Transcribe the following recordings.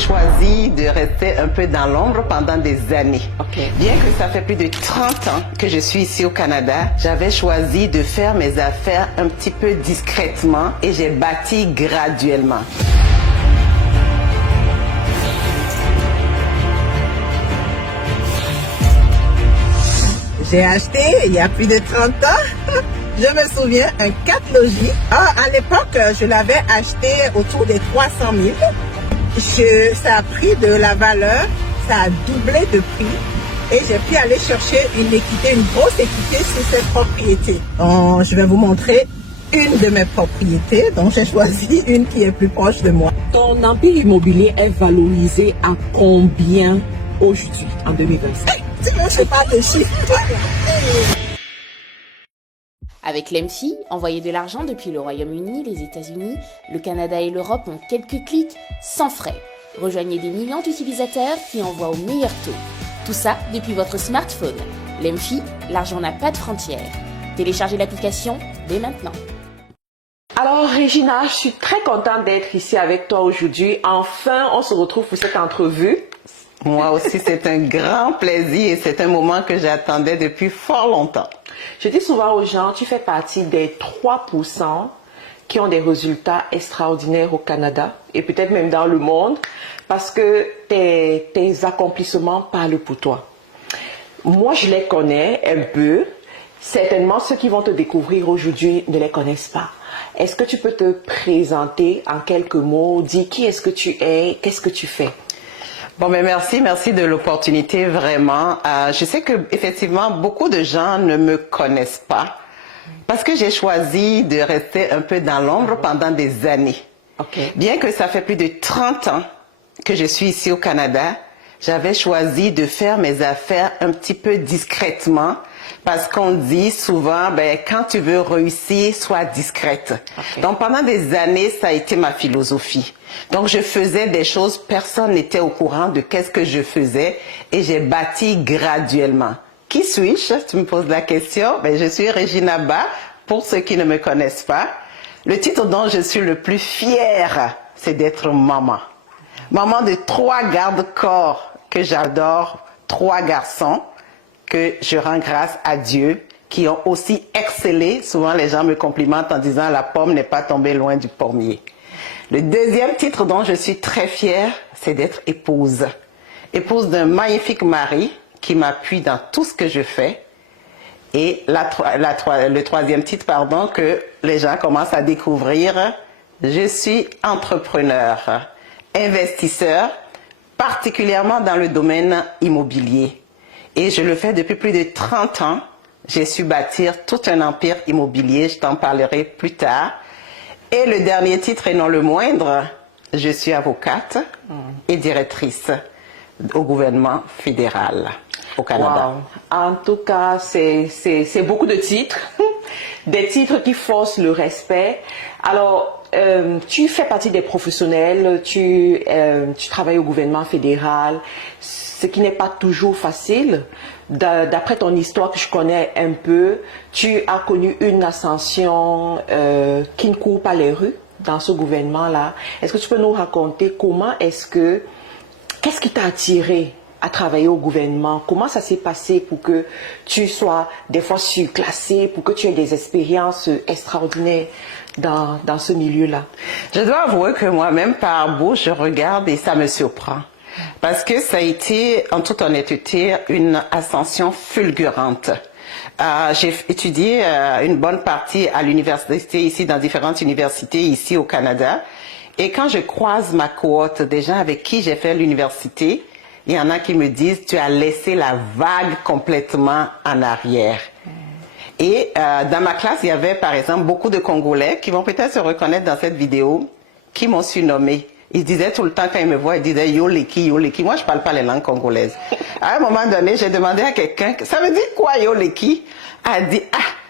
choisi de rester un peu dans l'ombre pendant des années. Okay. Bien que ça fait plus de 30 ans que je suis ici au Canada, j'avais choisi de faire mes affaires un petit peu discrètement et j'ai bâti graduellement. J'ai acheté il y a plus de 30 ans, je me souviens, un 4 logis. À l'époque, je l'avais acheté autour des 300 000. Ça a pris de la valeur, ça a doublé de prix et j'ai pu aller chercher une grosse équité sur cette propriété. Donc, je vais vous montrer une de mes propriétés, donc j'ai choisi une qui est plus proche de moi. Ton empire immobilier est valorisé à combien aujourd'hui, en 2025? Je parle de chiffres. Avec l'EMFI, envoyer de l'argent depuis le Royaume-Uni, les États-Unis, le Canada et l'Europe en quelques clics, sans frais. Rejoignez des millions d'utilisateurs qui envoient au meilleur taux. Tout ça depuis votre smartphone. L'EMFI, l'argent n'a pas de frontières. Téléchargez l'application dès maintenant. Alors Regina, je suis très contente d'être ici avec toi aujourd'hui. Enfin, on se retrouve pour cette entrevue. Moi aussi, c'est un grand plaisir et c'est un moment que j'attendais depuis fort longtemps. Je dis souvent aux gens, tu fais partie des 3% qui ont des résultats extraordinaires au Canada et peut-être même dans le monde parce que tes accomplissements parlent pour toi. Moi, je les connais un peu. Certainement, ceux qui vont te découvrir aujourd'hui ne les connaissent pas. Est-ce que tu peux te présenter en quelques mots, dire qui est-ce que tu es, qu'est-ce que tu fais? Bon, mais merci de l'opportunité, vraiment. Je sais que effectivement beaucoup de gens ne me connaissent pas parce que j'ai choisi de rester un peu dans l'ombre pendant des années. Okay. Bien que ça fait plus de 30 ans que je suis ici au Canada, j'avais choisi de faire mes affaires un petit peu discrètement parce qu'on dit souvent, quand tu veux réussir, sois discrète. Okay. Donc pendant des années, ça a été ma philosophie. Donc je faisais des choses, personne n'était au courant de qu'est-ce que je faisais et j'ai bâti graduellement. Qui suis-je? Tu me poses la question. Je suis Regina Ba, pour ceux qui ne me connaissent pas. Le titre dont je suis le plus fière, c'est d'être maman. Maman de 3 garde-corps que j'adore, 3 garçons que je rends grâce à Dieu, qui ont aussi excellé. Souvent les gens me complimentent en disant la pomme n'est pas tombée loin du pommier. Le deuxième titre dont je suis très fière, c'est d'être épouse. Épouse d'un magnifique mari qui m'appuie dans tout ce que je fais. Et le troisième titre, que les gens commencent à découvrir, je suis entrepreneur, investisseur, particulièrement dans le domaine immobilier. Et je le fais depuis plus de 30 ans. J'ai su bâtir tout un empire immobilier, je t'en parlerai plus tard. Et le dernier titre, et non le moindre, je suis avocate et directrice au gouvernement fédéral au Canada. Wow. En tout cas, c'est beaucoup de titres, des titres qui forcent le respect. Alors, tu fais partie des professionnels, tu travailles au gouvernement fédéral, ce qui n'est pas toujours facile. D'après ton histoire que je connais un peu, tu as connu une ascension qui ne court pas les rues dans ce gouvernement-là. Est-ce que tu peux nous raconter qu'est-ce qui t'a attiré à travailler au gouvernement? Comment ça s'est passé pour que tu sois des fois surclassé, pour que tu aies des expériences extraordinaires dans ce milieu-là? Je dois avouer que moi-même, par bout, je regarde et ça me surprend. Parce que ça a été, en toute honnêteté, une ascension fulgurante. J'ai étudié une bonne partie à l'université ici, dans différentes universités ici au Canada. Et quand je croise ma cohorte des gens avec qui j'ai fait l'université, il y en a qui me disent, tu as laissé la vague complètement en arrière. Et dans ma classe, il y avait par exemple beaucoup de Congolais qui vont peut-être se reconnaître dans cette vidéo, qui m'ont surnommé. Ils disaient tout le temps, quand ils me voient, ils disaient yo leki, yo leki. Moi, je parle pas les langues congolaises. À un moment donné, j'ai demandé à quelqu'un, ça veut dire quoi yo leki? Elle a dit,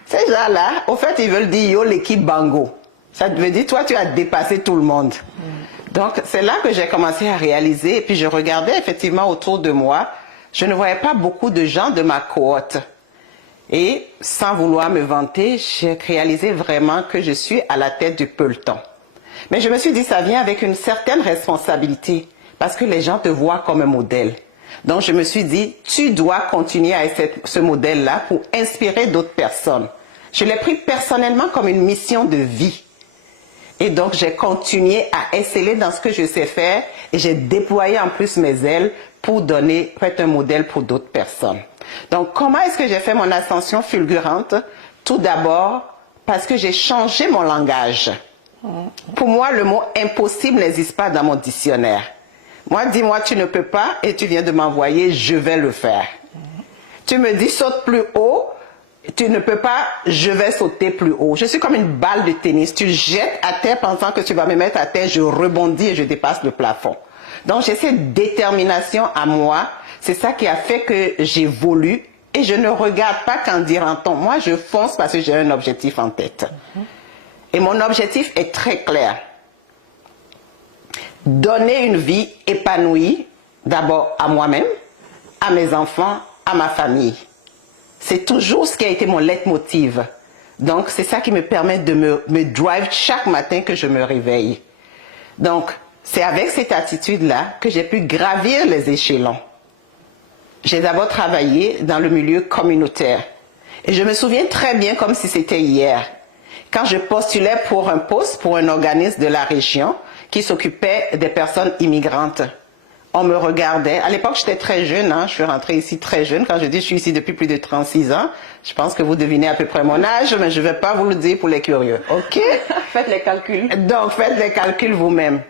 ces gens-là, au fait, ils veulent dire yo leki bango. Ça veut dire, toi, tu as dépassé tout le monde. Donc, c'est là que j'ai commencé à réaliser. Et puis, je regardais effectivement autour de moi. Je ne voyais pas beaucoup de gens de ma cohorte. Et sans vouloir me vanter, j'ai réalisé vraiment que je suis à la tête du peloton. Mais je me suis dit, ça vient avec une certaine responsabilité. parce que les gens te voient comme un modèle. Donc, je me suis dit, tu dois continuer à être ce modèle-là pour inspirer d'autres personnes. Je l'ai pris personnellement comme une mission de vie. Et donc, j'ai continué à exceller dans ce que je sais faire et j'ai déployé en plus mes ailes pour être un modèle pour d'autres personnes. Donc, comment est-ce que j'ai fait mon ascension fulgurante? Tout d'abord, parce que j'ai changé mon langage. Pour moi, le mot impossible n'existe pas dans mon dictionnaire. Moi, dis-moi, tu ne peux pas et tu viens de m'envoyer, je vais le faire. Tu me dis, saute plus haut, tu ne peux pas, je vais sauter plus haut. Je suis comme une balle de tennis. Tu jettes à terre pensant que tu vas me mettre à terre, je rebondis et je dépasse le plafond. Donc, j'ai cette détermination à moi. C'est ça qui a fait que j'évolue et je ne regarde pas qu'en dire-on. Moi, je fonce parce que j'ai un objectif en tête. Et mon objectif est très clair. Donner une vie épanouie, d'abord à moi-même, à mes enfants, à ma famille. C'est toujours ce qui a été mon leitmotiv. Donc, c'est ça qui me permet de me drive chaque matin que je me réveille. Donc, c'est avec cette attitude-là que j'ai pu gravir les échelons. J'ai d'abord travaillé dans le milieu communautaire. Et je me souviens très bien comme si c'était hier. Quand je postulais pour un poste, pour un organisme de la région qui s'occupait des personnes immigrantes. On me regardait. À l'époque, j'étais très jeune. Je suis rentrée ici très jeune. Quand je dis je suis ici depuis plus de 36 ans, je pense que vous devinez à peu près mon âge, mais je ne vais pas vous le dire pour les curieux. OK? Faites les calculs. Donc, faites les calculs vous-même.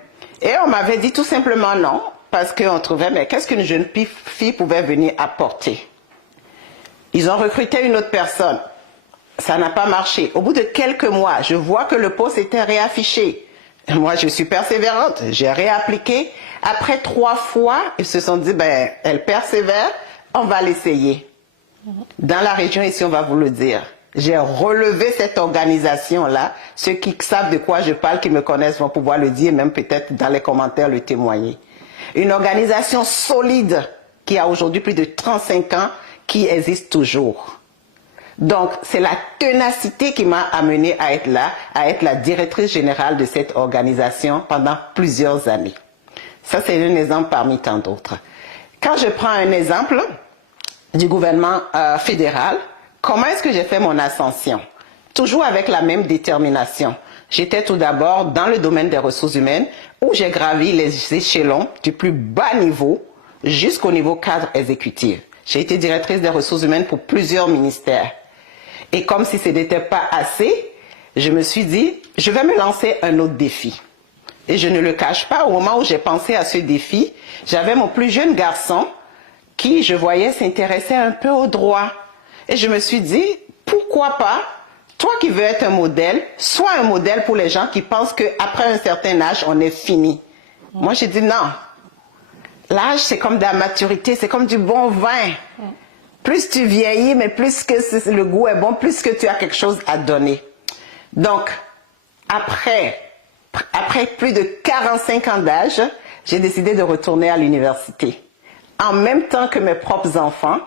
Et on m'avait dit tout simplement non, parce qu'on trouvait, mais qu'est-ce qu'une jeune fille pouvait venir apporter? Ils ont recruté une autre personne. Ça n'a pas marché. Au bout de quelques mois, je vois que le poste était réaffiché. Moi, je suis persévérante. J'ai réappliqué. Après 3 fois, ils se sont dit, ben, elle persévère, on va l'essayer. Dans la région ici, on va vous le dire. J'ai relevé cette organisation-là. Ceux qui savent de quoi je parle, qui me connaissent, vont pouvoir le dire, même peut-être dans les commentaires le témoigner. Une organisation solide qui a aujourd'hui plus de 35 ans, qui existe toujours. Donc, c'est la ténacité qui m'a amenée à être là, à être la directrice générale de cette organisation pendant plusieurs années. Ça, c'est un exemple parmi tant d'autres. Quand je prends un exemple du gouvernement fédéral, comment est-ce que j'ai fait mon ascension? Toujours avec la même détermination. J'étais tout d'abord dans le domaine des ressources humaines où j'ai gravi les échelons du plus bas niveau jusqu'au niveau cadre exécutif. J'ai été directrice des ressources humaines pour plusieurs ministères. Et comme si ce n'était pas assez, je me suis dit, je vais me lancer un autre défi. Et je ne le cache pas, au moment où j'ai pensé à ce défi, j'avais mon plus jeune garçon qui, je voyais, s'intéressait un peu au droit. Et je me suis dit, pourquoi pas, toi qui veux être un modèle, sois un modèle pour les gens qui pensent qu'après un certain âge, on est fini. Moi, j'ai dit non. L'âge, c'est comme de la maturité, c'est comme du bon vin. Plus tu vieillis, mais plus que le goût est bon, plus que tu as quelque chose à donner. Donc, après plus de 45 ans d'âge, j'ai décidé de retourner à l'université. En même temps que mes propres enfants,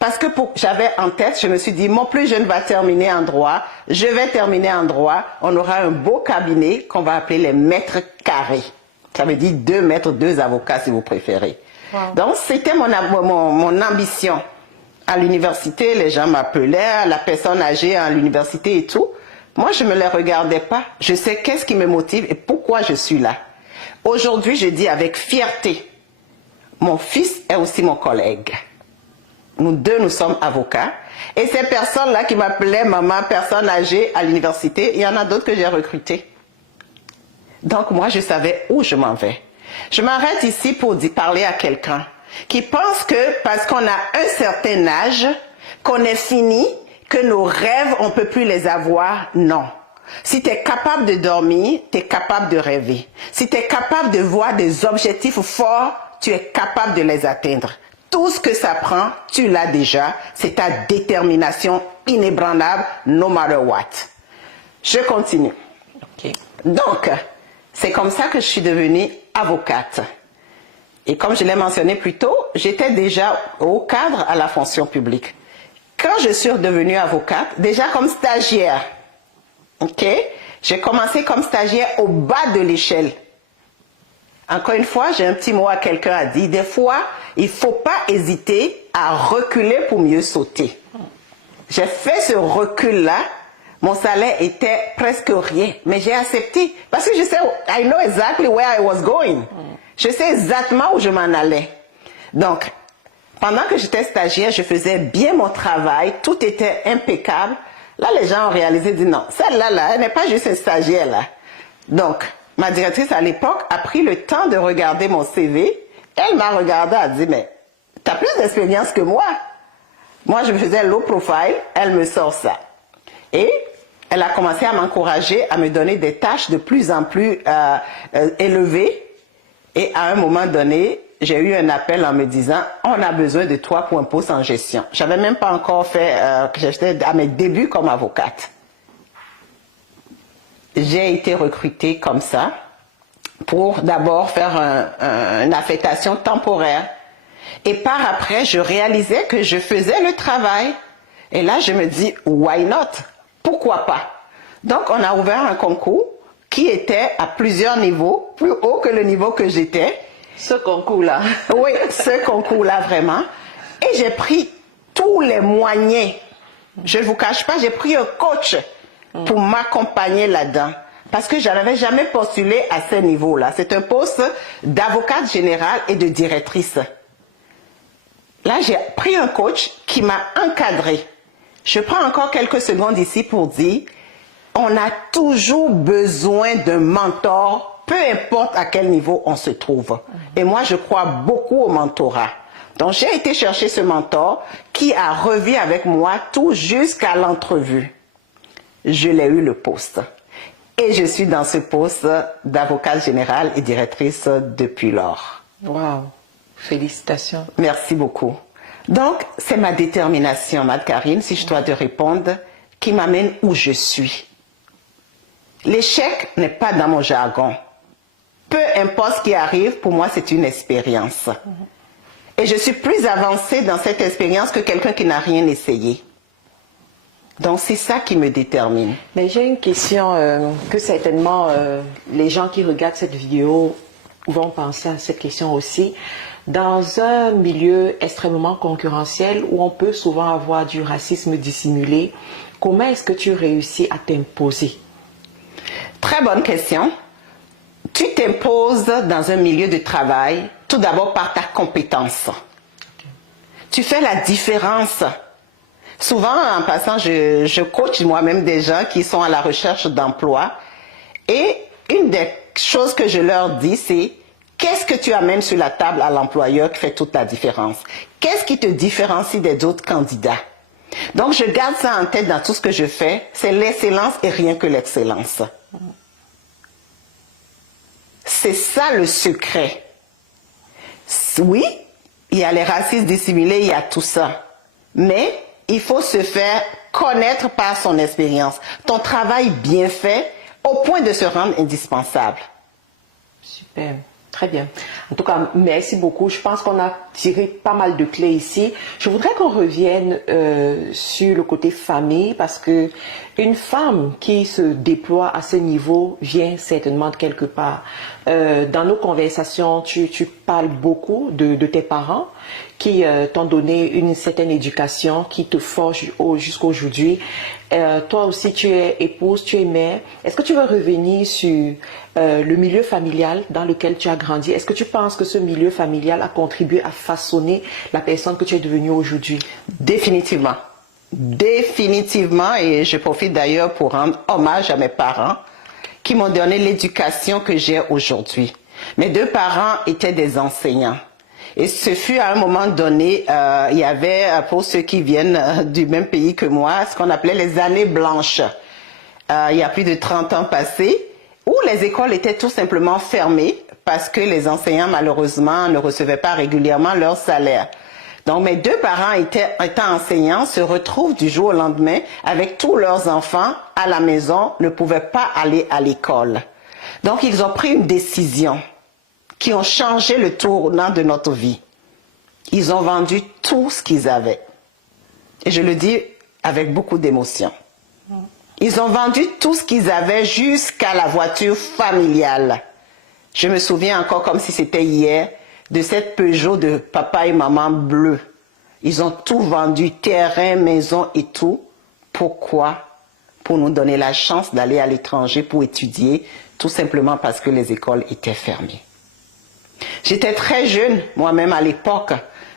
parce que j'avais en tête, je me suis dit, mon plus jeune va terminer en droit, je vais terminer en droit, on aura un beau cabinet qu'on va appeler les mètres carrés. Ça veut dire 2 mètres, 2 avocats si vous préférez. Wow. Donc, c'était mon ambition. À l'université, les gens m'appelaient, la personne âgée à l'université et tout. Moi, je ne me les regardais pas. Je sais qu'est-ce qui me motive et pourquoi je suis là. Aujourd'hui, je dis avec fierté, mon fils est aussi mon collègue. Nous deux, nous sommes avocats. Et ces personnes-là qui m'appelaient maman, personne âgée à l'université, il y en a d'autres que j'ai recrutées. Donc, moi, je savais où je m'en vais. Je m'arrête ici pour parler à quelqu'un qui pense que parce qu'on a un certain âge, qu'on est fini, que nos rêves, on ne peut plus les avoir. Non. Si tu es capable de dormir, tu es capable de rêver. Si tu es capable de voir des objectifs forts, tu es capable de les atteindre. Tout ce que ça prend, tu l'as déjà. C'est ta détermination inébranlable, no matter what. Je continue. Okay. Donc, c'est comme ça que je suis devenue avocate. Et comme je l'ai mentionné plus tôt, j'étais déjà au cadre à la fonction publique. Quand je suis devenue avocate, déjà comme stagiaire, okay, j'ai commencé comme stagiaire au bas de l'échelle. Encore une fois, j'ai un petit mot à quelqu'un à dire. Des fois, il ne faut pas hésiter à reculer pour mieux sauter. J'ai fait ce recul-là. Mon salaire était presque rien, mais j'ai accepté. Parce que je sais, I know exactly where I was going. Je sais exactement où je m'en allais. Donc, pendant que j'étais stagiaire, je faisais bien mon travail, tout était impeccable. Là, les gens ont réalisé, dit non, celle-là, là, elle n'est pas juste une stagiaire, là. Donc, ma directrice à l'époque a pris le temps de regarder mon CV. Elle m'a regardé, elle a dit, mais tu as plus d'expérience que moi. Moi, je faisais low profile, elle me sort ça. Et elle a commencé à m'encourager, à me donner des tâches de plus en plus élevées. Et à un moment donné, j'ai eu un appel en me disant, on a besoin de toi pour un poste en gestion. J'avais même pas encore fait, j'étais à mes débuts comme avocate. J'ai été recrutée comme ça pour d'abord faire une affectation temporaire. Et par après, je réalisais que je faisais le travail. Et là, je me dis, why not? Pourquoi pas? Donc, on a ouvert un concours qui était à plusieurs niveaux, plus haut que le niveau que j'étais. Ce concours-là. Oui, ce concours-là, vraiment. Et j'ai pris tous les moyens. Je ne vous cache pas, j'ai pris un coach pour m'accompagner là-dedans. Parce que je n'avais jamais postulé à ce niveau-là. C'est un poste d'avocate générale et de directrice. Là, j'ai pris un coach qui m'a encadré. Je prends encore quelques secondes ici pour dire, on a toujours besoin d'un mentor, peu importe à quel niveau on se trouve. Et moi, je crois beaucoup au mentorat. Donc, j'ai été chercher ce mentor qui a revu avec moi tout jusqu'à l'entrevue. Je l'ai eu le poste. Et je suis dans ce poste d'avocate générale et directrice depuis lors. Wow, félicitations. Merci beaucoup. Donc, c'est ma détermination, Marie-Karine, si je dois te répondre, qui m'amène où je suis. L'échec n'est pas dans mon jargon. Peu importe ce qui arrive, pour moi, c'est une expérience. Et je suis plus avancée dans cette expérience que quelqu'un qui n'a rien essayé. Donc, c'est ça qui me détermine. Mais j'ai une question que certainement les gens qui regardent cette vidéo vont penser à cette question aussi. Dans un milieu extrêmement concurrentiel où on peut souvent avoir du racisme dissimulé, comment est-ce que tu réussis à t'imposer? Très bonne question. Tu t'imposes dans un milieu de travail, tout d'abord par ta compétence. Tu fais la différence. Souvent, en passant, je coach moi-même des gens qui sont à la recherche d'emploi. Et une des choses que je leur dis, c'est qu'est-ce que tu amènes sur la table à l'employeur qui fait toute la différence? Qu'est-ce qui te différencie des autres candidats? Donc, je garde ça en tête dans tout ce que je fais. C'est l'excellence et rien que l'excellence. C'est ça le secret. Oui, il y a les racistes dissimulés, il y a tout ça. Mais il faut se faire connaître par son expérience. Ton travail bien fait au point de se rendre indispensable. Super, très bien. En tout cas, merci beaucoup. Je pense qu'on a tiré pas mal de clés ici. Je voudrais qu'on revienne sur le côté famille parce que une femme qui se déploie à ce niveau vient certainement de quelque part. Dans nos conversations, tu parles beaucoup de tes parents qui t'ont donné une certaine éducation, qui te forge jusqu'à aujourd'hui. Toi aussi, tu es épouse, tu es mère. Est-ce que tu veux revenir sur le milieu familial dans lequel tu as grandi? Est-ce que tu penses que ce milieu familial a contribué à façonner la personne que tu es devenue aujourd'hui? Définitivement. Définitivement, et je profite d'ailleurs pour rendre hommage à mes parents qui m'ont donné l'éducation que j'ai aujourd'hui. Mes deux parents étaient des enseignants. Et ce fut à un moment donné, il y avait, pour ceux qui viennent du même pays que moi, ce qu'on appelait les années blanches. Il y a plus de 30 ans passés, où les écoles étaient tout simplement fermées parce que les enseignants, malheureusement, ne recevaient pas régulièrement leur salaire. Donc, mes deux parents étant enseignants, se retrouvent du jour au lendemain avec tous leurs enfants à la maison, ne pouvaient pas aller à l'école. Donc, ils ont pris une décision qui ont changé le tournant de notre vie. Ils ont vendu tout ce qu'ils avaient. Et je le dis avec beaucoup d'émotion. Ils ont vendu tout ce qu'ils avaient jusqu'à la voiture familiale. Je me souviens encore comme si c'était hier de cette Peugeot de papa et maman bleus. Ils ont tout vendu, terrain, maison et tout. Pourquoi? Pour nous donner la chance d'aller à l'étranger pour étudier, tout simplement parce que les écoles étaient fermées. J'étais très jeune, moi-même à l'époque.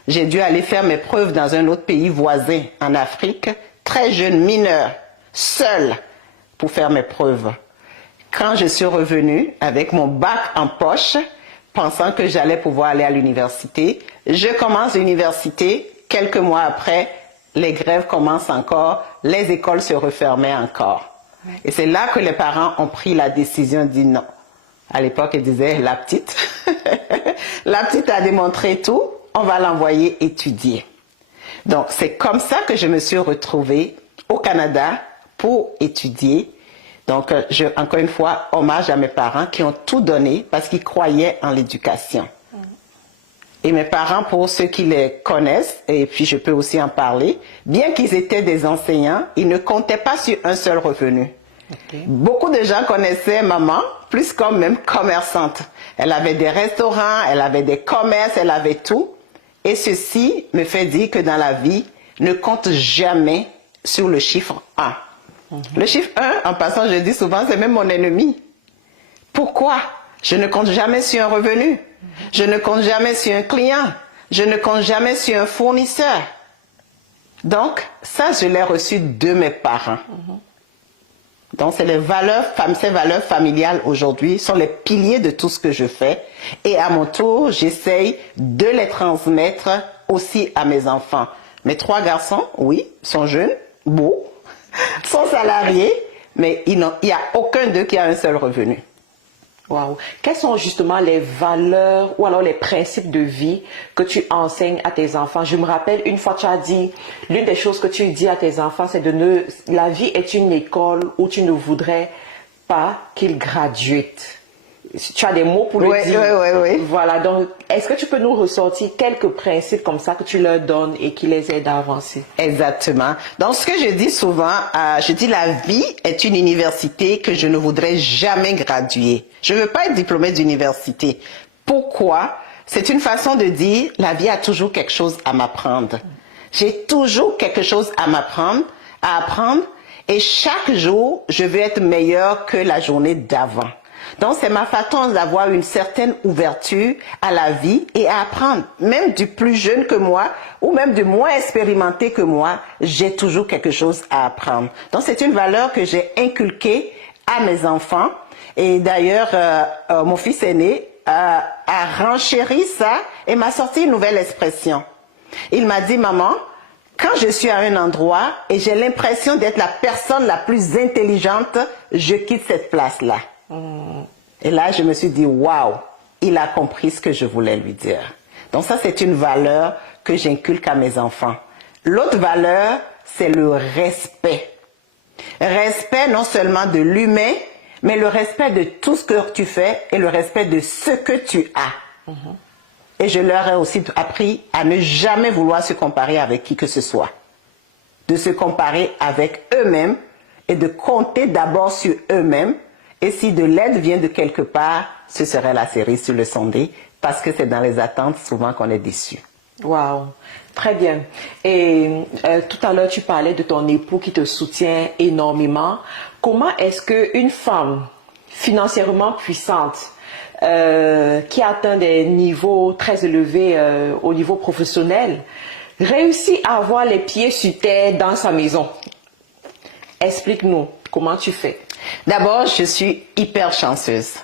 J'ai dû aller faire mes preuves dans un autre pays voisin, en Afrique, très jeune, mineur, seul, pour faire mes preuves. Quand je suis revenue avec mon bac en poche, pensant que j'allais pouvoir aller à l'université, je commence l'université. Quelques mois après, les grèves commencent encore, les écoles se refermaient encore. Et c'est là que les parents ont pris la décision de dire non. À l'époque, ils disaient, la petite, la petite a démontré tout, on va l'envoyer étudier. Donc, c'est comme ça que je me suis retrouvée au Canada pour étudier. Donc, encore une fois, hommage à mes parents qui ont tout donné parce qu'ils croyaient en l'éducation. Et mes parents, pour ceux qui les connaissent, et puis je peux aussi en parler, bien qu'ils étaient des enseignants, ils ne comptaient pas sur un seul revenu. Okay. Beaucoup de gens connaissaient maman, plus comme même commerçante. Elle avait des restaurants, elle avait des commerces, elle avait tout. Et ceci me fait dire que dans la vie, ne compte jamais sur le chiffre 1. Le chiffre 1, en passant, je dis souvent, c'est même mon ennemi. Pourquoi? Je ne compte jamais sur un revenu. Je ne compte jamais sur un client. Je ne compte jamais sur un fournisseur. Donc, ça, je l'ai reçu de mes parents. Donc, c'est ces valeurs familiales aujourd'hui sont les piliers de tout ce que je fais. Et à mon tour, j'essaye de les transmettre aussi à mes enfants. Mes 3 garçons, oui, sont jeunes, beaux, sont salariés, mais il n'y a aucun d'eux qui a un seul revenu. Wow. Quelles sont justement les valeurs ou alors les principes de vie que tu enseignes à tes enfants? Je me rappelle, une fois tu as dit, l'une des choses que tu dis à tes enfants, c'est la vie est une école où tu ne voudrais pas qu'ils graduent. Tu as des mots pour le dire. Oui. Voilà, donc est-ce que tu peux nous ressortir quelques principes comme ça que tu leur donnes et qui les aident à avancer? Exactement. Donc ce que je dis souvent, je dis la vie est une université que je ne voudrais jamais graduer. Je ne veux pas être diplômée d'université. Pourquoi? C'est une façon de dire la vie a toujours quelque chose à m'apprendre. J'ai toujours quelque chose à apprendre et chaque jour, je veux être meilleure que la journée d'avant. Donc, c'est ma façon d'avoir une certaine ouverture à la vie et à apprendre. Même du plus jeune que moi ou même du moins expérimenté que moi, j'ai toujours quelque chose à apprendre. Donc, c'est une valeur que j'ai inculquée à mes enfants. Et d'ailleurs, mon fils aîné a renchéri ça et m'a sorti une nouvelle expression. Il m'a dit, maman, quand je suis à un endroit et j'ai l'impression d'être la personne la plus intelligente, je quitte cette place-là. Et là, je me suis dit, waouh, il a compris ce que je voulais lui dire. Donc ça, c'est une valeur que j'inculque à mes enfants. L'autre valeur, c'est le respect. Respect non seulement de l'humain, mais le respect de tout ce que tu fais et le respect de ce que tu as. Et je leur ai aussi appris à ne jamais vouloir se comparer avec qui que ce soit. De se comparer avec eux-mêmes et de compter d'abord sur eux-mêmes. Et si de l'aide vient de quelque part, ce serait la cerise sur le sundae, parce que c'est dans les attentes souvent qu'on est déçu. Wow, très bien. Et tout à l'heure, tu parlais de ton époux qui te soutient énormément. Comment est-ce qu'une femme financièrement puissante, qui atteint des niveaux très élevés au niveau professionnel, réussit à avoir les pieds sur terre dans sa maison? Explique-nous, comment tu fais? D'abord, je suis hyper chanceuse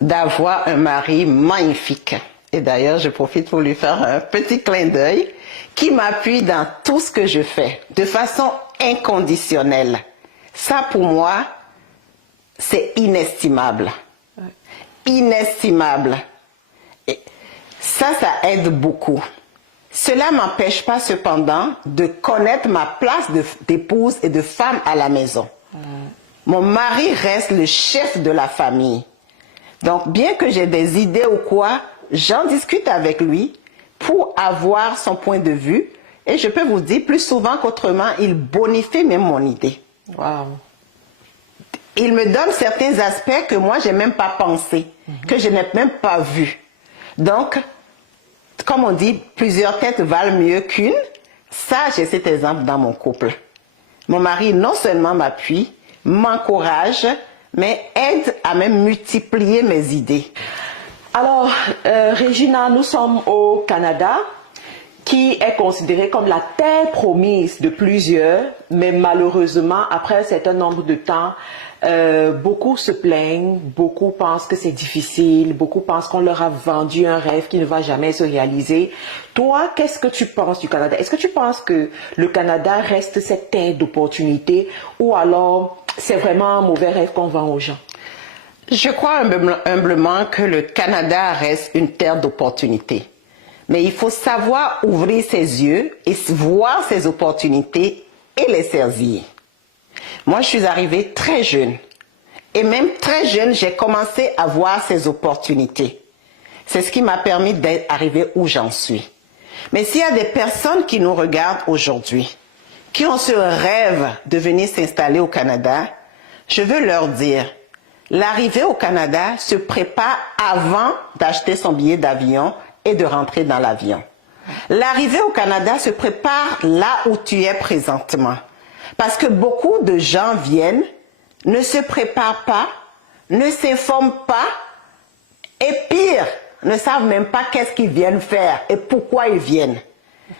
d'avoir un mari magnifique. Et d'ailleurs, je profite pour lui faire un petit clin d'œil qui m'appuie dans tout ce que je fais, de façon inconditionnelle. Ça, pour moi, c'est inestimable. Inestimable. Et ça aide beaucoup. Cela ne m'empêche pas cependant de connaître ma place d'épouse et de femme à la maison. Mon mari reste le chef de la famille. Donc, bien que j'ai des idées ou quoi, j'en discute avec lui pour avoir son point de vue. Et je peux vous dire, plus souvent qu'autrement, il bonifie même mon idée. Wow. Il me donne certains aspects que moi, je n'ai même pas pensé. que je n'ai même pas vues. Donc, comme on dit, plusieurs têtes valent mieux qu'une. Ça, j'ai cet exemple dans mon couple. Mon mari non seulement m'appuie, m'encourage, mais aide à même multiplier mes idées. Alors, Regina, nous sommes au Canada, qui est considéré comme la terre promise de plusieurs, mais malheureusement, après un certain nombre de temps, beaucoup se plaignent, beaucoup pensent que c'est difficile, beaucoup pensent qu'on leur a vendu un rêve qui ne va jamais se réaliser. Toi, qu'est-ce que tu penses du Canada? Est-ce que tu penses que le Canada reste cette terre d'opportunité ou alors c'est vraiment un mauvais rêve qu'on vend aux gens? Je crois humblement que le Canada reste une terre d'opportunités. Mais il faut savoir ouvrir ses yeux et voir ses opportunités et les saisir. Moi, je suis arrivée très jeune. Et même très jeune, j'ai commencé à voir ces opportunités. C'est ce qui m'a permis d'arriver où j'en suis. Mais s'il y a des personnes qui nous regardent aujourd'hui, qui ont ce rêve de venir s'installer au Canada, je veux leur dire, l'arrivée au Canada se prépare avant d'acheter son billet d'avion et de rentrer dans l'avion. L'arrivée au Canada se prépare là où tu es présentement. Parce que beaucoup de gens viennent, ne se préparent pas, ne s'informent pas, et pire, ne savent même pas qu'est-ce qu'ils viennent faire et pourquoi ils viennent.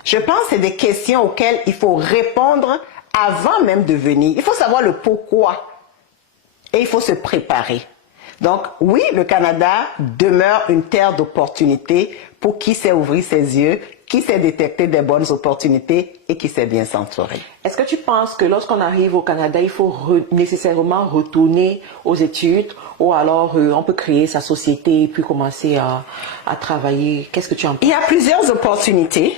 Je pense que c'est des questions auxquelles il faut répondre avant même de venir. Il faut savoir le pourquoi et il faut se préparer. Donc oui, le Canada demeure une terre d'opportunités pour qui sait ouvrir ses yeux, qui sait détecter des bonnes opportunités et qui sait bien s'entourer. Est-ce que tu penses que lorsqu'on arrive au Canada, il faut nécessairement retourner aux études ou alors on peut créer sa société et puis commencer à travailler? Qu'est-ce que tu en penses? Il y a plusieurs opportunités.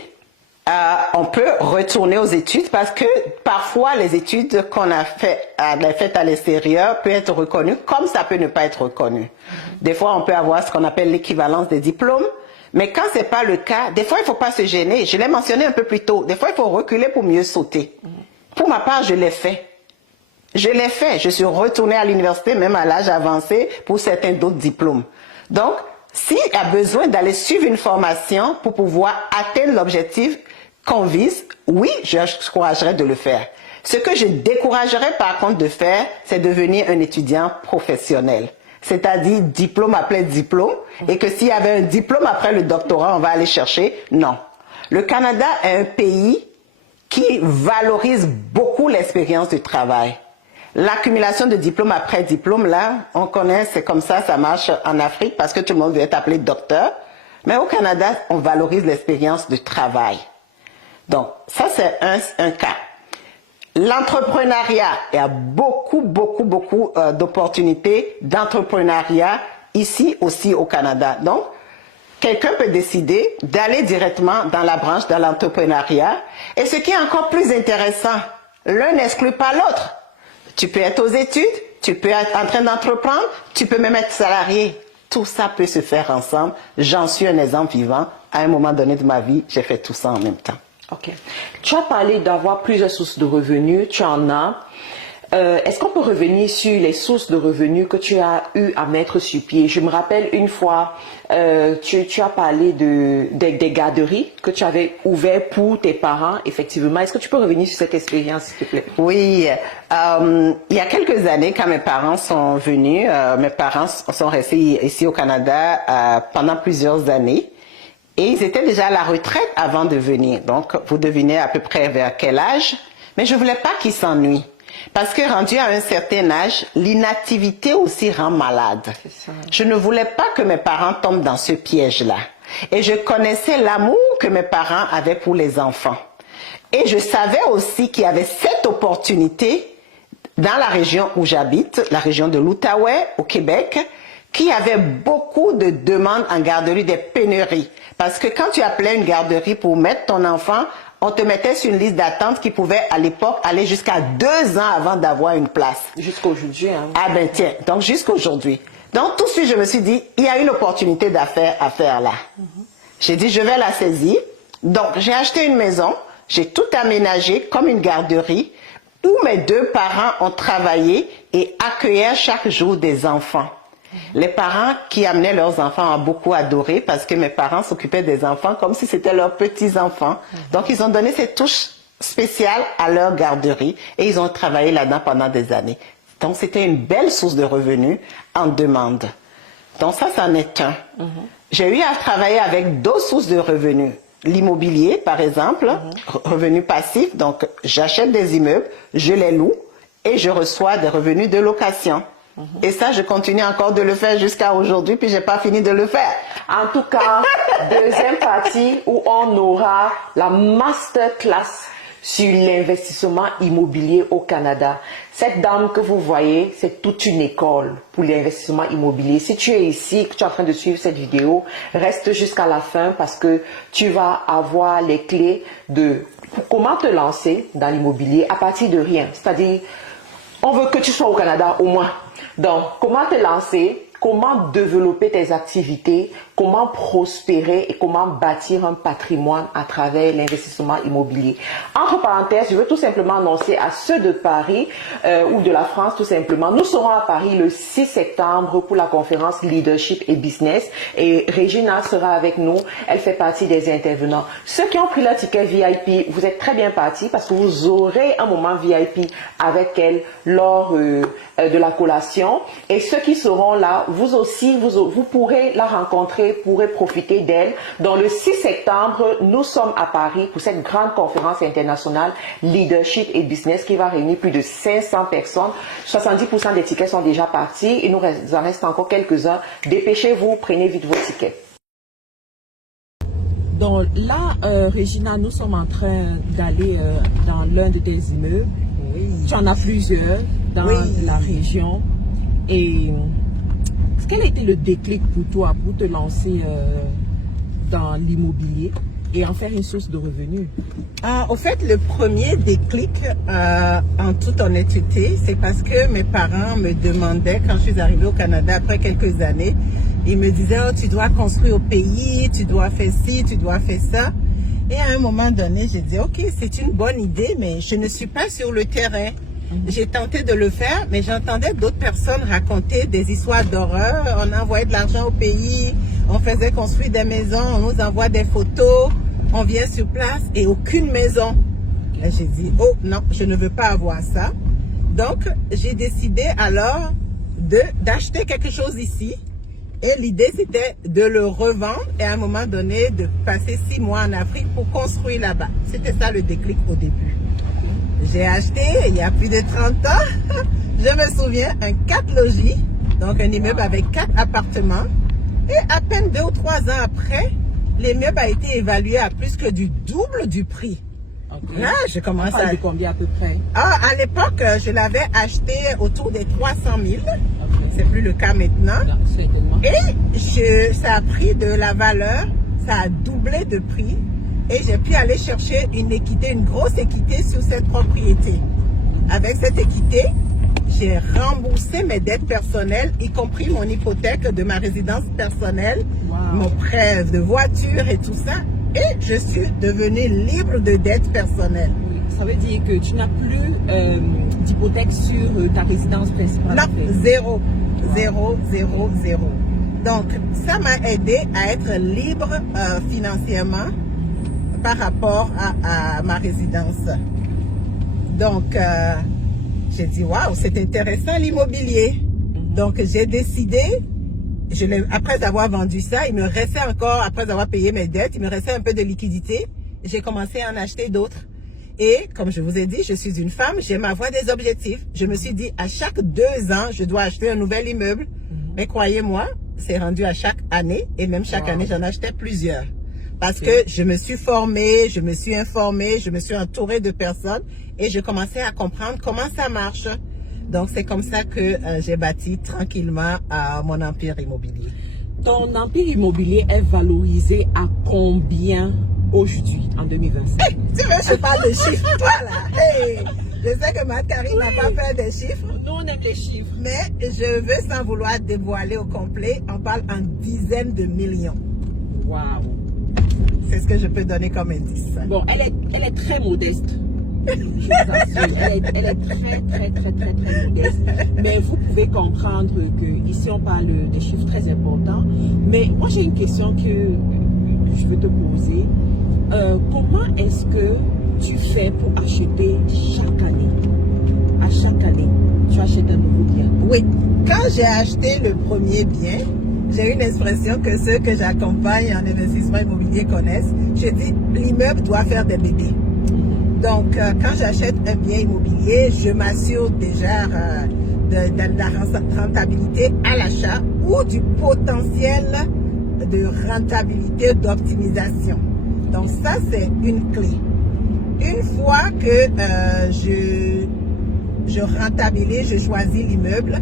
On peut retourner aux études parce que parfois les études qu'on a faites à l'extérieur peuvent être reconnues comme ça peut ne pas être reconnu. Des fois, on peut avoir ce qu'on appelle l'équivalence des diplômes. Mais quand ce n'est pas le cas, des fois, il ne faut pas se gêner. Je l'ai mentionné un peu plus tôt. Des fois, il faut reculer pour mieux sauter. Pour ma part, je l'ai fait. Je l'ai fait. Je suis retournée à l'université, même à l'âge avancé, pour certains d'autres diplômes. Donc, s'il y a besoin d'aller suivre une formation pour pouvoir atteindre l'objectif qu'on vise, oui, j'encouragerais de le faire. Ce que je découragerais par contre de faire, c'est devenir un étudiant professionnel. C'est-à-dire diplôme après diplôme, et que s'il y avait un diplôme après le doctorat, on va aller chercher. Non. Le Canada est un pays qui valorise beaucoup l'expérience du travail. L'accumulation de diplôme après diplôme, là, on connaît, c'est comme ça marche en Afrique, parce que tout le monde veut être appelé docteur. Mais au Canada, on valorise l'expérience du travail. Donc, ça c'est un cas. L'entrepreneuriat, il y a beaucoup d'opportunités d'entrepreneuriat ici aussi au Canada. Donc, quelqu'un peut décider d'aller directement dans la branche de l'entrepreneuriat. Et ce qui est encore plus intéressant, l'un n'exclut pas l'autre. Tu peux être aux études, tu peux être en train d'entreprendre, tu peux même être salarié. Tout ça peut se faire ensemble. J'en suis un exemple vivant. À un moment donné de ma vie, j'ai fait tout ça en même temps. Ok. Tu as parlé d'avoir plusieurs sources de revenus, tu en as. Est-ce qu'on peut revenir sur les sources de revenus que tu as eu à mettre sur pied? Je me rappelle une fois, tu as parlé des garderies que tu avais ouvertes pour tes parents, effectivement. Est-ce que tu peux revenir sur cette expérience, s'il te plaît? Oui, il y a quelques années, quand mes parents sont venus, mes parents sont restés ici au Canada pendant plusieurs années. Et ils étaient déjà à la retraite avant de venir. Donc, vous devinez à peu près vers quel âge. Mais je ne voulais pas qu'ils s'ennuient. Parce que rendu à un certain âge, l'inactivité aussi rend malade. Je ne voulais pas que mes parents tombent dans ce piège-là. Et je connaissais l'amour que mes parents avaient pour les enfants. Et je savais aussi qu'il y avait cette opportunité dans la région où j'habite, la région de l'Outaouais, au Québec, qui avait beaucoup de demandes en garderie, des pénuries. Parce que quand tu appelais une garderie pour mettre ton enfant, on te mettait sur une liste d'attente qui pouvait à l'époque aller jusqu'à 2 ans avant d'avoir une place. Jusqu'à aujourd'hui. Hein. Ah ben tiens, donc jusqu'à aujourd'hui. Donc tout de suite je me suis dit, il y a une opportunité d'affaires à faire là. J'ai dit, je vais la saisir. Donc j'ai acheté une maison, j'ai tout aménagé comme une garderie où mes 2 parents ont travaillé et accueillaient chaque jour des enfants. Les parents qui amenaient leurs enfants ont beaucoup adoré parce que mes parents s'occupaient des enfants comme si c'était leurs petits-enfants. Donc, ils ont donné cette touche spéciale à leur garderie et ils ont travaillé là-dedans pendant des années. Donc, c'était une belle source de revenus en demande. Donc, ça en est un. J'ai eu à travailler avec d'autres sources de revenus. L'immobilier, par exemple, revenus passifs. Donc, j'achète des immeubles, je les loue et je reçois des revenus de location. Et ça, je continue encore de le faire jusqu'à aujourd'hui, puis j'ai pas fini de le faire. En tout cas, deuxième partie où on aura la masterclass sur l'investissement immobilier au Canada. Cette dame que vous voyez, c'est toute une école pour l'investissement immobilier. Si tu es ici, que tu es en train de suivre cette vidéo, reste jusqu'à la fin parce que tu vas avoir les clés de comment te lancer dans l'immobilier à partir de rien. C'est-à-dire, on veut que tu sois au Canada au moins. Donc, comment te lancer, comment développer tes activités, comment prospérer et comment bâtir un patrimoine à travers l'investissement immobilier. Entre parenthèses, je veux tout simplement annoncer à ceux de Paris ou de la France tout simplement. Nous serons à Paris le 6 septembre pour la conférence Leadership et Business et Regina sera avec nous. Elle fait partie des intervenants. Ceux qui ont pris leur ticket VIP, vous êtes très bien partis parce que vous aurez un moment VIP avec elle lors de la collation. Et ceux qui seront là, vous aussi, vous pourrez la rencontrer, pourrez profiter d'elle. Dans le 6 septembre, nous sommes à Paris pour cette grande conférence internationale Leadership et Business qui va réunir plus de 500 personnes. 70% des tickets sont déjà partis. Il nous en reste encore quelques-uns. Dépêchez-vous, prenez vite vos tickets. Donc là, Regina, nous sommes en train d'aller dans l'un de tes immeubles. Oui. Tu en as plusieurs dans la région. Et quel a été le déclic pour toi pour te lancer dans l'immobilier et en faire une source de revenus? Au fait, le premier déclic, en toute honnêteté, c'est parce que mes parents me demandaient, quand je suis arrivée au Canada après quelques années, ils me disaient, oh, tu dois construire au pays, tu dois faire ci, tu dois faire ça. Et à un moment donné, j'ai dit, ok, c'est une bonne idée, mais je ne suis pas sur le terrain. J'ai tenté de le faire, mais j'entendais d'autres personnes raconter des histoires d'horreur. On envoyait de l'argent au pays, on faisait construire des maisons, on nous envoie des photos, on vient sur place et aucune maison. Là, j'ai dit, oh non, je ne veux pas avoir ça. Donc, j'ai décidé alors d'acheter quelque chose ici. Et l'idée, c'était de le revendre et à un moment donné, de passer 6 mois en Afrique pour construire là-bas. C'était ça le déclic au début. J'ai acheté, il y a plus de 30 ans, je me souviens, un 4 logis, donc un immeuble avec 4 appartements. Et à peine 2 ou 3 ans après, l'immeuble a été évalué à plus que du double du prix. Okay. Là, je commence à... de combien à peu près? À l'époque, je l'avais acheté autour des 300 000. Okay. C'est plus le cas maintenant. Non, et ça a pris de la valeur, ça a doublé de prix. Et j'ai pu aller chercher une équité, une grosse équité sur cette propriété. Avec cette équité, j'ai remboursé mes dettes personnelles, y compris mon hypothèque de ma résidence personnelle, mon prêt de voiture et tout ça. Et je suis devenue libre de dettes personnelles. Oui, ça veut dire que tu n'as plus d'hypothèque sur ta résidence principale? Non, zéro. Zéro, zéro, zéro. Donc, ça m'a aidé à être libre financièrement par rapport à ma résidence. Donc, j'ai dit, waouh, c'est intéressant l'immobilier. Donc, j'ai décidé, après avoir vendu ça, il me restait encore, après avoir payé mes dettes, il me restait un peu de liquidité. J'ai commencé à en acheter d'autres. Et comme je vous ai dit, je suis une femme, j'aime avoir des objectifs. Je me suis dit, à chaque 2 ans, je dois acheter un nouvel immeuble. Mais croyez-moi, c'est rendu à chaque année. Et même chaque année, j'en achetais plusieurs. Parce que je me suis formée, je me suis informée, je me suis entourée de personnes et je commençais à comprendre comment ça marche. Donc, c'est comme ça que j'ai bâti tranquillement mon empire immobilier. Ton empire immobilier est valorisé à combien aujourd'hui, en 2025? Hey, tu veux, je parle de chiffres, toi là. Hey, je sais que Marie-Karine n'a pas fait de chiffres. Nous, on aime les chiffres. Mais je veux, sans vouloir dévoiler au complet, on parle en dizaines de millions. Waouh! C'est ce que je peux donner comme indice. Bon, elle est très modeste. Je vous assure, elle est très modeste. Mais vous pouvez comprendre que ici on parle de chiffres très importants. Mais moi j'ai une question que je veux te poser. Comment est-ce que tu fais pour acheter chaque année? À chaque année, tu achètes un nouveau bien. Oui, quand j'ai acheté le premier bien, j'ai une expression que ceux que j'accompagne en investissement immobilier connaissent. Je dis, l'immeuble doit faire des bébés. Donc, quand j'achète un bien immobilier, je m'assure déjà de la rentabilité à l'achat ou du potentiel de rentabilité d'optimisation. Donc, ça, c'est une clé. Une fois que je rentabilise, je choisis l'immeuble.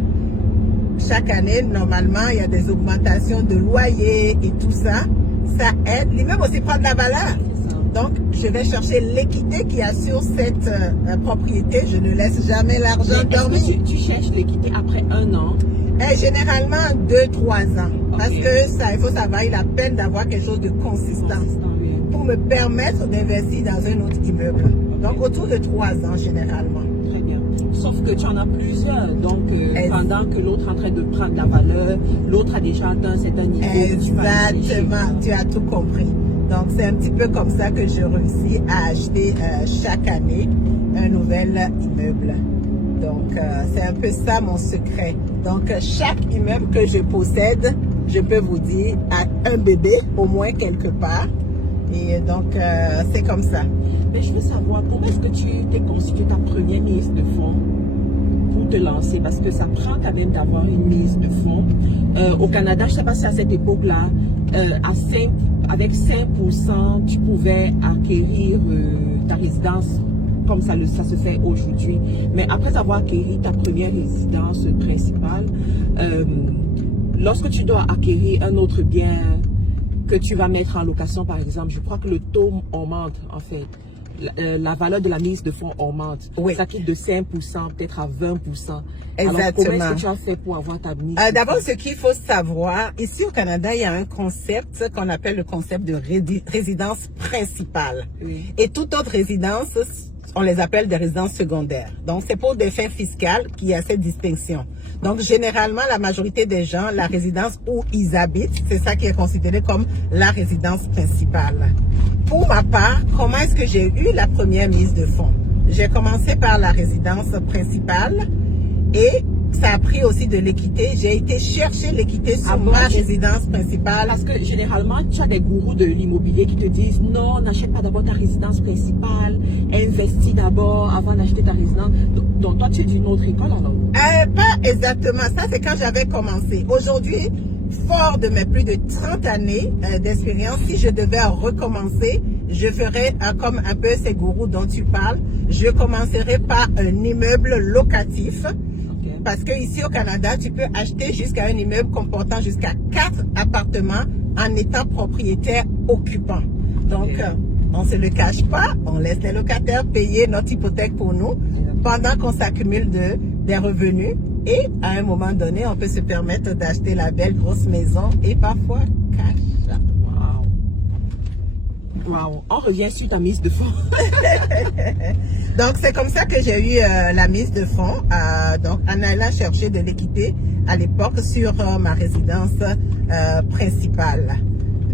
Chaque année, normalement, il y a des augmentations de loyer et tout ça. Ça aide. L'immeuble aussi prend de la valeur. Donc, je vais chercher l'équité qui assure cette propriété. Je ne laisse jamais l'argent dormir. Est-ce que tu cherches l'équité après 1 an? Généralement, 2-3 ans. Okay. Parce que ça, il faut savoir, il a peine d'avoir quelque chose de consistant oui. Pour me permettre d'investir dans un autre immeuble. Okay. Donc, autour de 3 ans, généralement. Très bien. Sauf que tu en as plusieurs. Donc, pendant que l'autre est en train de prendre la valeur, l'autre a déjà atteint un certain niveau. Exactement. Tu as tout compris. Donc, c'est un petit peu comme ça que je réussis à acheter chaque année un nouvel immeuble. Donc, c'est un peu ça mon secret. Donc, chaque immeuble que je possède, je peux vous dire, a un bébé au moins quelque part. Et donc, c'est comme ça. Mais je veux savoir, comment est-ce que tu t'es constitué ta première mise de fonds pour te lancer? Parce que ça prend quand même d'avoir une mise de fonds. Au Canada, je ne sais pas si à cette époque-là, avec 5%, tu pouvais acquérir ta résidence comme ça se fait aujourd'hui. Mais après avoir acquéri ta première résidence principale, lorsque tu dois acquérir un autre bien que tu vas mettre en location, par exemple, je crois que le taux augmente en fait. La valeur de la mise de fonds augmente. Oui. Ça quitte de 5% peut-être à 20%. Exactement. Alors, comment est-ce que tu as fait pour avoir ta mise D'abord, ce qu'il faut savoir, ici au Canada, il y a un concept qu'on appelle le concept de résidence principale. Oui. Et toute autre résidence, on les appelle des résidences secondaires. Donc, c'est pour des fins fiscales qu'il y a cette distinction. Donc, généralement, la majorité des gens, la résidence où ils habitent, c'est ça qui est considéré comme la résidence principale. Pour ma part, comment est-ce que j'ai eu la première mise de fonds? J'ai commencé par la résidence principale et ça a pris aussi de l'équité. J'ai été chercher l'équité sur ma résidence principale. Parce que généralement, tu as des gourous de l'immobilier qui te disent non, n'achète pas d'abord ta résidence principale, investis d'abord avant d'acheter ta résidence. Donc toi, tu es d'une autre école alors? Pas exactement. Ça, c'est quand j'avais commencé. Aujourd'hui, fort de mes plus de 30 années d'expérience, si je devais recommencer, je ferais comme un peu ces gourous dont tu parles. Je commencerai par un immeuble locatif. Parce qu'ici au Canada, tu peux acheter jusqu'à un immeuble comportant jusqu'à 4 appartements en étant propriétaire occupant. Donc, on ne se le cache pas, on laisse les locataires payer notre hypothèque pour nous pendant qu'on s'accumule des revenus. Et à un moment donné, on peut se permettre d'acheter la belle grosse maison et parfois cash. Wow. On revient sur ta mise de fonds. Donc, c'est comme ça que j'ai eu la mise de fonds. Donc, en allant chercher de l'équité à l'époque sur ma résidence principale.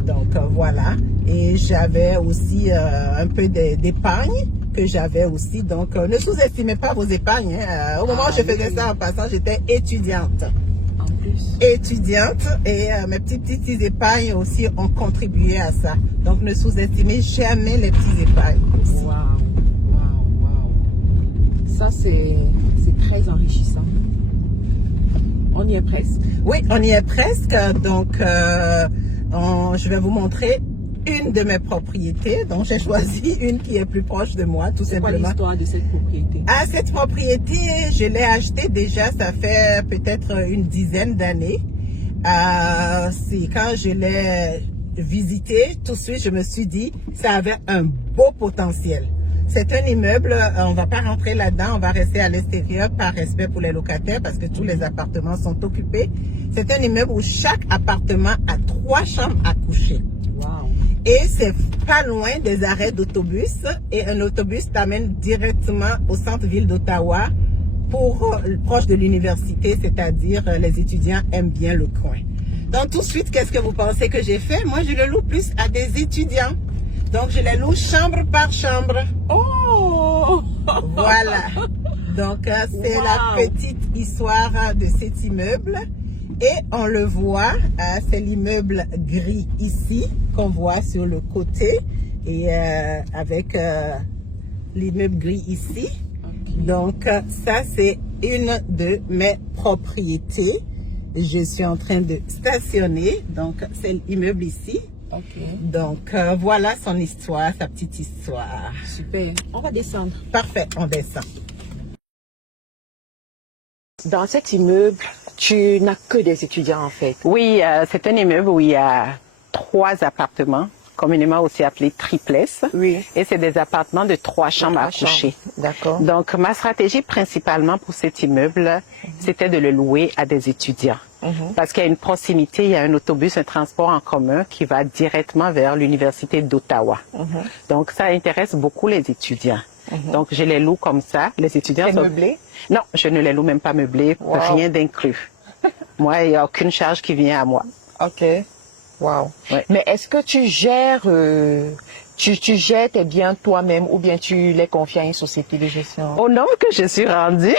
Donc, voilà. Et j'avais aussi un peu d'épargne que j'avais aussi. Donc, ne sous-estimez pas vos épargnes. Au moment où je faisais ça en passant, j'étais étudiante. Étudiante et mes petites épargnes aussi ont contribué à ça. Donc ne sous-estimez jamais les petites épargnes. Waouh. Ça c'est très enrichissant. On y est presque. Oui, on y est presque. Donc je vais vous montrer une de mes propriétés. Donc j'ai choisi une qui est plus proche de moi, tout simplement. C'est quoi l'histoire de cette propriété? Cette propriété, je l'ai achetée déjà, ça fait peut-être une dizaine d'années. C'est quand je l'ai visité, tout de suite je me suis dit, ça avait un beau potentiel. C'est un immeuble, on va pas rentrer là-dedans, on va rester à l'extérieur par respect pour les locataires parce que tous les appartements sont occupés. C'est un immeuble où chaque appartement a 3 chambres à coucher. Wow. Et c'est pas loin des arrêts d'autobus. Et un autobus t'amène directement au centre-ville d'Ottawa proche de l'université, c'est-à-dire les étudiants aiment bien le coin. Donc tout de suite, qu'est-ce que vous pensez que j'ai fait? Moi, je le loue plus à des étudiants. Donc je les loue chambre par chambre. Oh! Voilà. Donc c'est la petite histoire de cet immeuble. Et on le voit, c'est l'immeuble gris ici qu'on voit sur le côté. Et avec l'immeuble gris ici. Donc ça c'est une de mes propriétés. Je suis en train de stationner. Donc c'est l'immeuble ici. Donc voilà son histoire, sa petite histoire. Super. On va descendre. Parfait, on descend. Dans cet immeuble, tu n'as que des étudiants en fait. Oui, c'est un immeuble où il y a 3 appartements, communément aussi appelés triplex. Oui. Et c'est des appartements de 3 chambres à coucher. D'accord. Donc, ma stratégie principalement pour cet immeuble, c'était de le louer à des étudiants. Parce qu'il y a une proximité, il y a un autobus, un transport en commun qui va directement vers l'université d'Ottawa. Donc, ça intéresse beaucoup les étudiants. Donc, je les loue comme ça. Les étudiants C'est sont... meublé? Non, je ne les loue même pas meublés, rien d'inclus. Moi, il n'y a aucune charge qui vient à moi. Ok. Wow. Ouais. Mais est-ce que tu gères, tu gères tes biens toi-même ou bien tu les confies à une société de gestion? Au nombre que je suis rendue,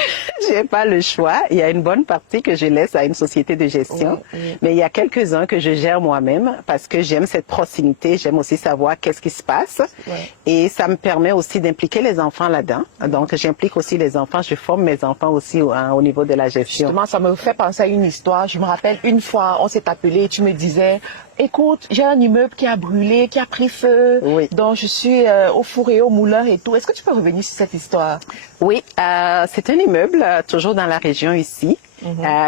j'ai pas le choix. Il y a une bonne partie que je laisse à une société de gestion, mais il y a quelques-uns que je gère moi-même parce que j'aime cette proximité, j'aime aussi savoir qu'est-ce qui se passe et ça me permet aussi d'impliquer les enfants là-dedans. Donc j'implique aussi les enfants, je forme mes enfants aussi au niveau de la gestion. Justement, ça me fait penser à une histoire. Je me rappelle une fois, on s'est appelé et tu me disais, écoute, j'ai un immeuble qui a brûlé, qui a pris feu, donc je suis au four et au moulin et tout. Est-ce que tu peux revenir sur cette histoire? Oui, c'est un immeuble toujours dans la région ici,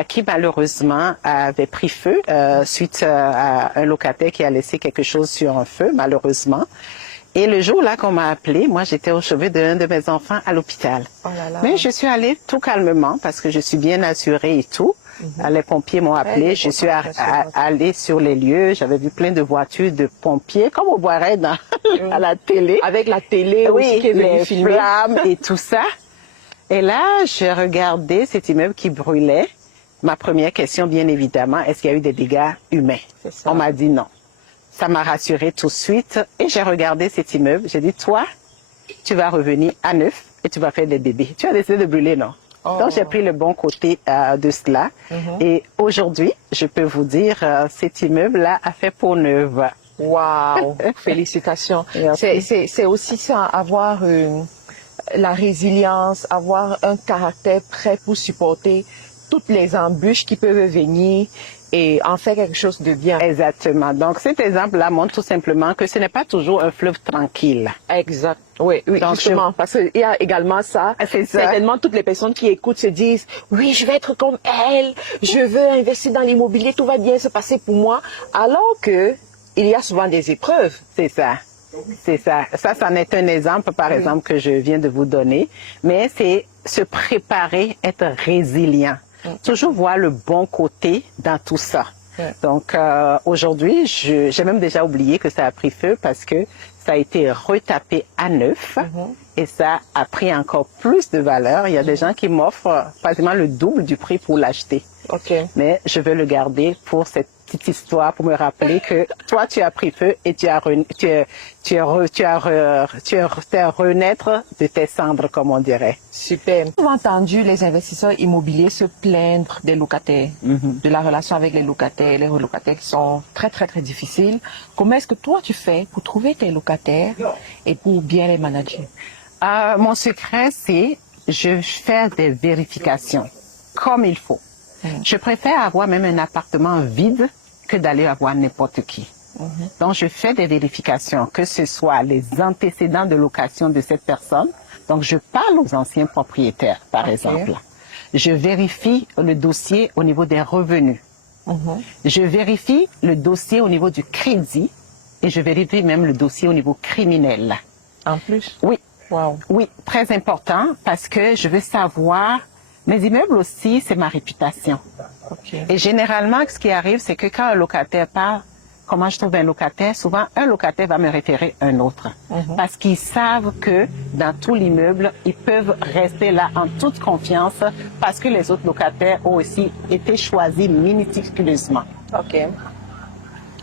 qui malheureusement avait pris feu suite à un locataire qui a laissé quelque chose sur un feu, malheureusement. Et le jour-là qu'on m'a appelé, moi j'étais au chevet d'un de mes enfants à l'hôpital. Oh là là. Mais je suis allée tout calmement parce que je suis bien assurée et tout. Les pompiers m'ont appelé, je suis allée sur les lieux, j'avais vu plein de voitures de pompiers, comme on voirait à la télé. Avec la télé aussi qui est venue les filmer. flammes et tout ça. Et là, j'ai regardé cet immeuble qui brûlait. Ma première question, bien évidemment, est-ce qu'il y a eu des dégâts humains? On m'a dit non. Ça m'a rassurée tout de suite et j'ai regardé cet immeuble. J'ai dit, toi, tu vas revenir à neuf et tu vas faire des bébés. Tu as décidé de brûler, non? Donc, j'ai pris le bon côté de cela. Et aujourd'hui, je peux vous dire, cet immeuble-là a fait peau neuve. Waouh! Félicitations. C'est aussi ça, avoir la résilience, avoir un caractère prêt pour supporter toutes les embûches qui peuvent venir et en faire quelque chose de bien. Exactement. Donc, cet exemple-là montre tout simplement que ce n'est pas toujours un fleuve tranquille. Exact. Oui, donc, justement, parce qu'il y a également ça. Certainement, toutes les personnes qui écoutent se disent, oui, je vais être comme elle, je veux investir dans l'immobilier, tout va bien se passer pour moi, alors que il y a souvent des épreuves. C'est ça. C'est ça. Ça en est un exemple, par exemple, que je viens de vous donner. Mais c'est se préparer, être résilient. Toujours voir le bon côté dans tout ça. Donc, aujourd'hui, j'ai même déjà oublié que ça a pris feu parce que ça a été retapé à neuf et ça a pris encore plus de valeur. Il y a des gens qui m'offrent quasiment le double du prix pour l'acheter. Mais je veux le garder pour cette petite histoire, pour me rappeler que toi, tu as pris feu et tu as renaître de tes cendres, comme on dirait. Super. On a entendu les investisseurs immobiliers se plaindre des locataires, de la relation avec les locataires qui sont très, très, très difficiles. Comment est-ce que toi, tu fais pour trouver tes locataires et pour bien les manager? Mon secret, c'est je fais des vérifications comme il faut. Je préfère avoir même un appartement vide que d'aller avoir n'importe qui. Donc, je fais des vérifications, que ce soit les antécédents de location de cette personne. Donc, je parle aux anciens propriétaires, par exemple. Je vérifie le dossier au niveau des revenus. Je vérifie le dossier au niveau du crédit et je vérifie même le dossier au niveau criminel. En plus? Oui. Wow. Oui, très important parce que je veux savoir... Mes immeubles aussi, c'est ma réputation. Et généralement, ce qui arrive, c'est que quand un locataire part, comment je trouve un locataire? Souvent, un locataire va me référer un autre. Parce qu'ils savent que dans tout l'immeuble, ils peuvent rester là en toute confiance parce que les autres locataires ont aussi été choisis méticuleusement. Ok.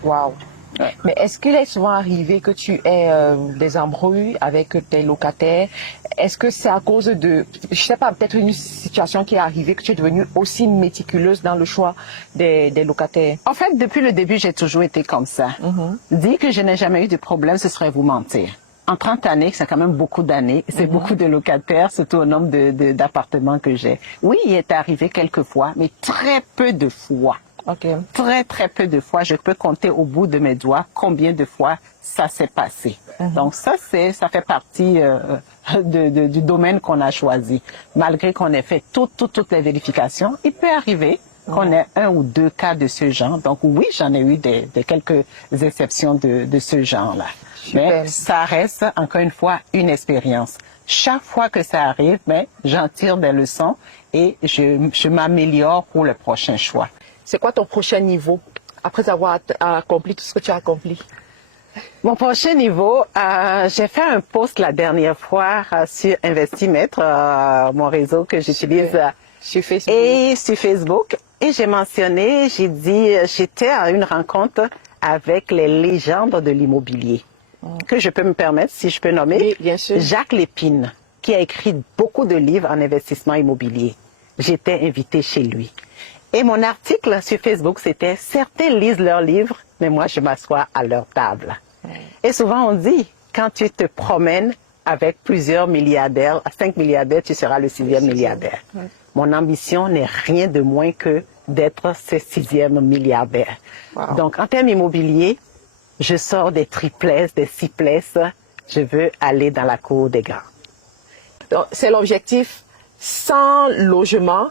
Wow. Ouais. Mais est-ce qu'il est souvent arrivé que tu aies des embrouilles avec tes locataires? Est-ce que c'est à cause de, je sais pas, peut-être une situation qui est arrivée que tu es devenue aussi méticuleuse dans le choix des locataires? En fait, depuis le début, j'ai toujours été comme ça. Dire que je n'ai jamais eu de problème, ce serait vous mentir. En 30 années, c'est quand même beaucoup d'années, c'est beaucoup de locataires, surtout au nombre d'appartements que j'ai. Oui, il est arrivé quelques fois, mais très peu de fois. Okay. Très, très peu de fois. Je peux compter au bout de mes doigts combien de fois ça s'est passé. Donc ça fait partie du domaine qu'on a choisi. Malgré qu'on ait fait toutes les vérifications, il peut arriver qu'on ait 1 ou 2 cas de ce genre. Donc oui, j'en ai eu quelques exceptions de ce genre-là. Mais ça reste, encore une fois, une expérience. Chaque fois que ça arrive, j'en tire des leçons et je m'améliore pour le prochain choix. C'est quoi ton prochain niveau après avoir accompli tout ce que tu as accompli? Mon prochain niveau, j'ai fait un post la dernière fois sur Investimètre, mon réseau que j'utilise sur Facebook. Et sur Facebook. Et j'ai mentionné, j'ai dit, j'étais à une rencontre avec les légendes de l'immobilier, que je peux me permettre, si je peux nommer. Oui, bien sûr. Jacques Lépine, qui a écrit beaucoup de livres en investissement immobilier. J'étais invitée chez lui. Et mon article sur Facebook, c'était « Certains lisent leurs livres, mais moi, je m'assois à leur table. » Et souvent, on dit, quand tu te promènes avec plusieurs milliardaires, 5 milliardaires, tu seras le 6e milliardaire. Mon ambition n'est rien de moins que d'être ce 6e milliardaire. Wow. Donc, en termes immobiliers, je sors des triplesses, des sixplesses. Je veux aller dans la cour des grands. Donc, c'est l'objectif sans logement.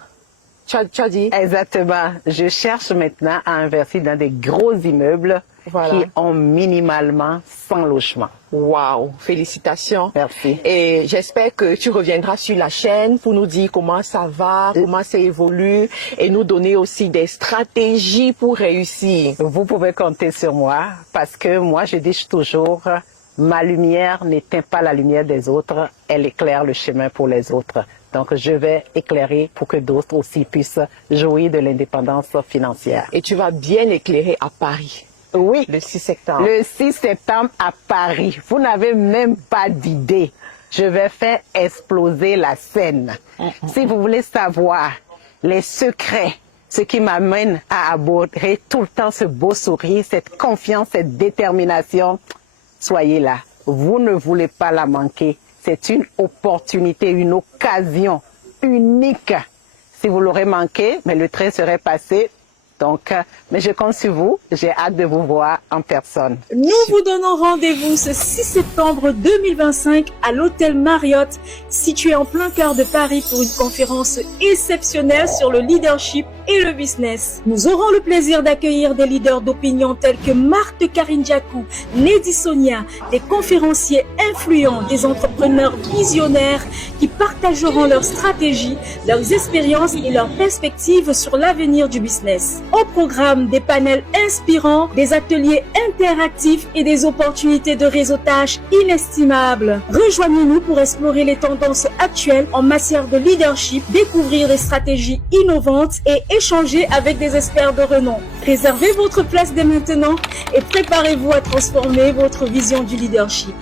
Tu as dit? Exactement. Je cherche maintenant à investir dans des gros immeubles qui ont minimalement 100 logements. Wow, félicitations. Merci. Et j'espère que tu reviendras sur la chaîne pour nous dire comment ça va, comment ça évolue et nous donner aussi des stratégies pour réussir. Vous pouvez compter sur moi parce que moi, je dis toujours, ma lumière n'éteint pas la lumière des autres, elle éclaire le chemin pour les autres. Donc, je vais éclairer pour que d'autres aussi puissent jouir de l'indépendance financière. Et tu vas bien éclairer à Paris. Oui. Le 6 septembre. Le 6 septembre à Paris. Vous n'avez même pas d'idée. Je vais faire exploser la scène. Si vous voulez savoir les secrets, ce qui m'amène à aborder tout le temps ce beau sourire, cette confiance, cette détermination, soyez là. Vous ne voulez pas la manquer. C'est une opportunité, une occasion unique. Si vous l'aurez manqué, mais le train serait passé. Donc, mais je compte sur vous. J'ai hâte de vous voir en personne. Nous vous donnons rendez-vous ce 6 septembre 2025 à l'hôtel Marriott, situé en plein cœur de Paris pour une conférence exceptionnelle sur le leadership et le business. Nous aurons le plaisir d'accueillir des leaders d'opinion tels que Marthe Karinjakou, Neddy Sonia, des conférenciers influents, des entrepreneurs visionnaires qui partageront leurs stratégies, leurs expériences et leurs perspectives sur l'avenir du business. Au programme, des panels inspirants, des ateliers interactifs et des opportunités de réseautage inestimables. Rejoignez-nous pour explorer les tendances actuelles en matière de leadership, découvrir des stratégies innovantes et échanger avec des experts de renom. Réservez votre place dès maintenant et préparez-vous à transformer votre vision du leadership.